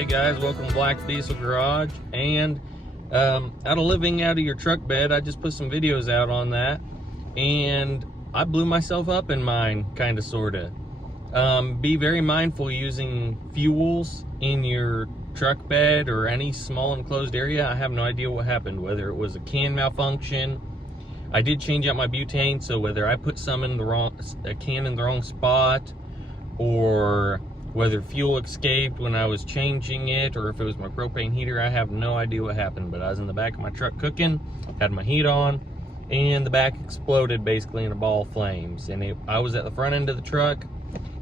Hey guys, welcome to Black Diesel Garage. And out of living out of your truck bed, I just put some videos out on that, and I blew myself up in mine, kind of, sort of. Be very mindful using fuels in your truck bed or any small enclosed area. I have no idea what happened, whether it was a can malfunction. I did change out my butane, so whether I put some in a can in the wrong spot, or whether fuel escaped when I was changing it, or if it was my propane heater, I have no idea what happened. But I was in the back of my truck cooking, had my heat on, and the back exploded basically in a ball of flames. And I was at the front end of the truck.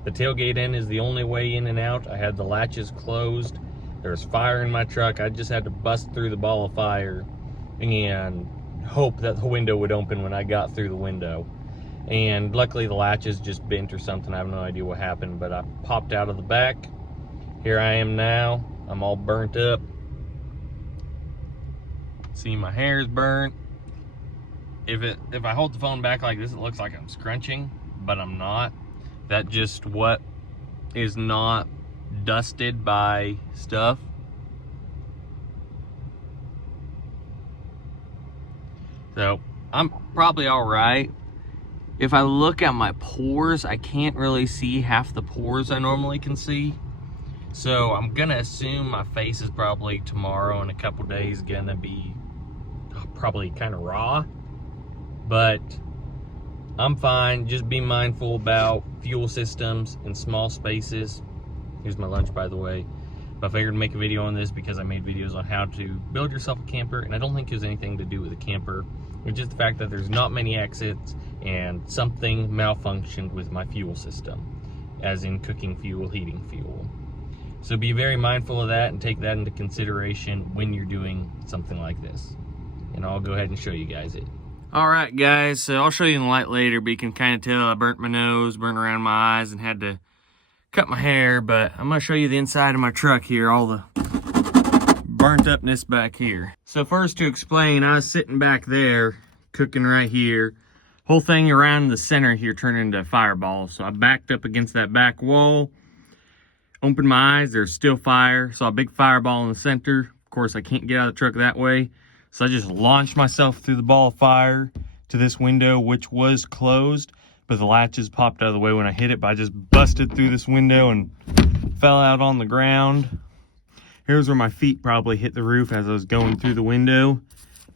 The tailgate end is the only way in and out. I had the latches closed. There was fire in my truck. I just had to bust through the ball of fire and hope that the window would open when I got through the window. And luckily the latches just bent or something. I have no idea what happened, but I popped out of the back. Here I am now. I'm all burnt up. See, my hair's burnt. If I hold the phone back like this, it looks like I'm scrunching, but I'm not. That's just what is not dusted by stuff. So I'm probably all right. If I look at my pores, I can't really see half the pores I normally can see. So I'm gonna assume my face is probably tomorrow in a couple days gonna be probably kind of raw, but I'm fine. Just be mindful about fuel systems in small spaces. Here's my lunch, by the way. But I figured to make a video on this because I made videos on how to build yourself a camper, and I don't think it has anything to do with a camper. It's just the fact that there's not many exits and something malfunctioned with my fuel system, as in cooking fuel, heating fuel. So be very mindful of that and take that into consideration when you're doing something like this. And I'll go ahead and show you guys it. All right, guys, so I'll show you in the light later, but you can kind of tell I burnt my nose, burnt around my eyes, and had to cut my hair. But I'm gonna show you the inside of my truck here, all the burnt upness back here. So first, to explain, I was sitting back there cooking right here. Whole thing around the center here turned into a fireball. So I backed up against that back wall, opened my eyes, there's still fire. Saw a big fireball in the center. Of course, I can't get out of the truck that way. So I just launched myself through the ball of fire to this window, which was closed, but the latches popped out of the way when I hit it. But I just busted through this window and fell out on the ground. Here's where my feet probably hit the roof as I was going through the window.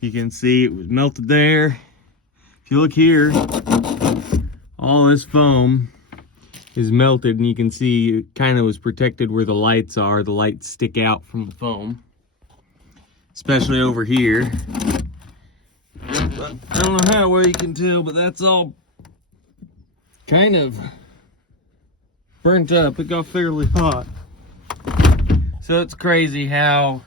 You can see it was melted there. If you look here, all this foam is melted, and you can see it kind of was protected where the lights are. The lights stick out from the foam, especially over here. But I don't know how well you can tell, but that's all kind of burnt up. It got fairly hot. So it's crazy how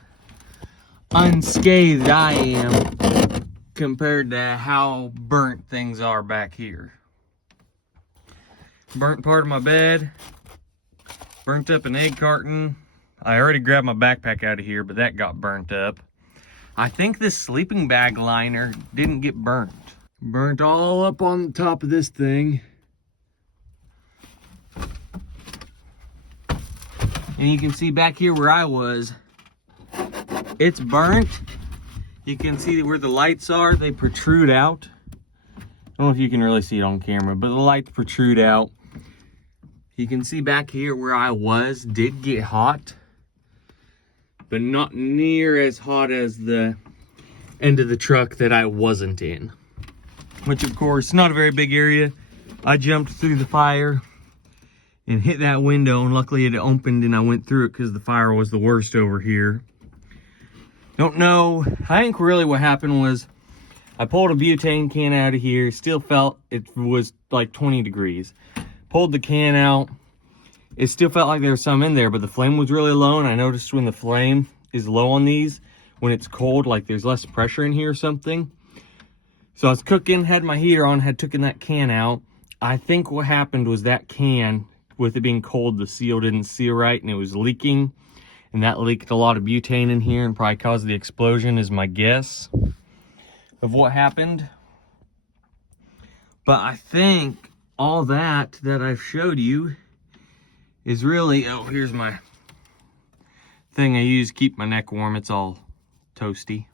unscathed I am compared to how burnt things are back here. Burnt part of my bed, burnt up an egg carton. I already grabbed my backpack out of here, but that got burnt up. I think this sleeping bag liner didn't get burnt. Burnt all up on the top of this thing. And you can see back here where I was, it's burnt. You can see where the lights are, they protrude out. I don't know if you can really see it on camera, but the lights protrude out. You can see back here where I was did get hot, but not near as hot as the end of the truck that I wasn't in. Which, of course, not a very big area. I jumped through the fire and hit that window, and luckily it opened and I went through it because the fire was the worst over here. Don't know. I think really what happened was I pulled a butane can out of here. Still felt it was like 20 degrees. Pulled the can out. It still felt like there was some in there, but the flame was really low, and I noticed when the flame is low on these, when it's cold, like there's less pressure in here or something. So I was cooking, had my heater on, had taken that can out. I think what happened was that can, with it being cold, the seal didn't seal right and it was leaking, and that leaked a lot of butane in here and probably caused the explosion, is my guess of what happened. But I think all that I've showed you is really, oh, here's my thing I use to keep my neck warm. It's all toasty.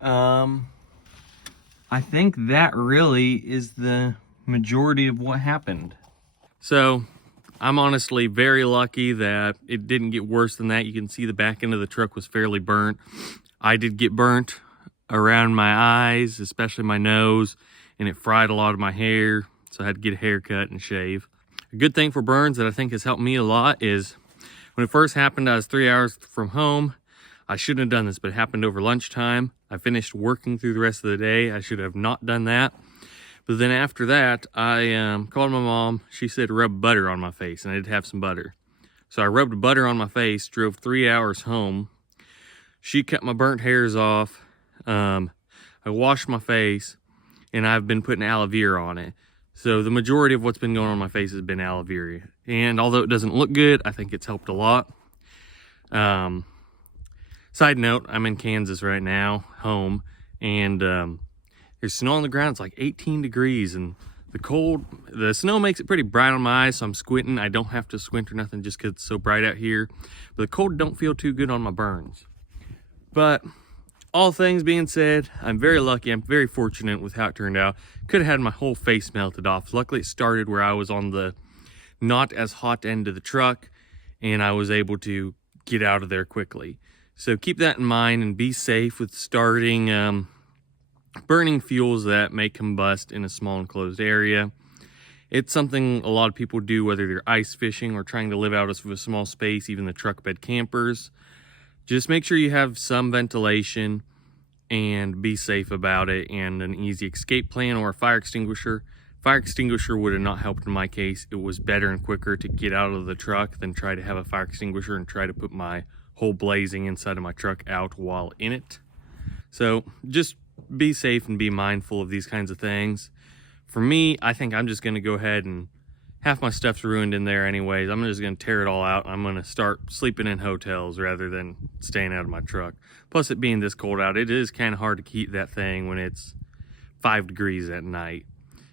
I think that really is the majority of what happened. So I'm honestly very lucky that it didn't get worse than that. You can see the back end of the truck was fairly burnt. I did get burnt around my eyes, especially my nose, and it fried a lot of my hair, so I had to get a haircut and shave. A good thing for burns that I think has helped me a lot is when it first happened, I was 3 hours from home. I shouldn't have done this, but it happened over lunchtime. I finished working through the rest of the day. I should have not done that. But then after that, I called my mom. She said rub butter on my face, and I did have some butter. So I rubbed butter on my face, drove 3 hours home. She cut my burnt hairs off. I washed my face, and I've been putting aloe vera on it. So the majority of what's been going on my face has been aloe vera. And although it doesn't look good, I think it's helped a lot. Side note, I'm in Kansas right now, home, and there's snow on the ground. It's like 18 degrees, and the snow makes it pretty bright on my eyes, so I'm squinting. I don't have to squint or nothing just because it's so bright out here. But the cold don't feel too good on my burns. But all things being said, I'm very lucky. I'm very fortunate with how it turned out. Could have had my whole face melted off. Luckily, it started where I was on the not as hot end of the truck, and I was able to get out of there quickly. So keep that in mind and be safe with starting burning fuels that may combust in a small enclosed area. It's something a lot of people do, whether they're ice fishing or trying to live out of a small space, even the truck bed campers. Just make sure you have some ventilation and be safe about it, and an easy escape plan or a fire extinguisher. Fire extinguisher would have not helped in my case. It was better and quicker to get out of the truck than try to have a fire extinguisher and try to put my whole blazing inside of my truck out while in it. So just be safe and be mindful of these kinds of things. For me, I think I'm just going to go ahead, and half my stuff's ruined in there anyways. I'm just going to tear it all out. I'm going to start sleeping in hotels rather than staying out of my truck. Plus, it being this cold out, it is kind of hard to keep that thing when it's 5 degrees at night.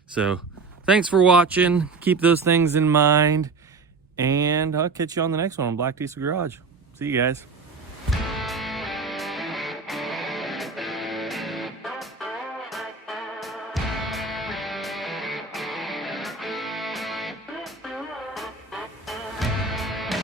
So thanks for watching. Keep those things in mind, and I'll catch you on the next one on Black Diesel Garage. See you guys.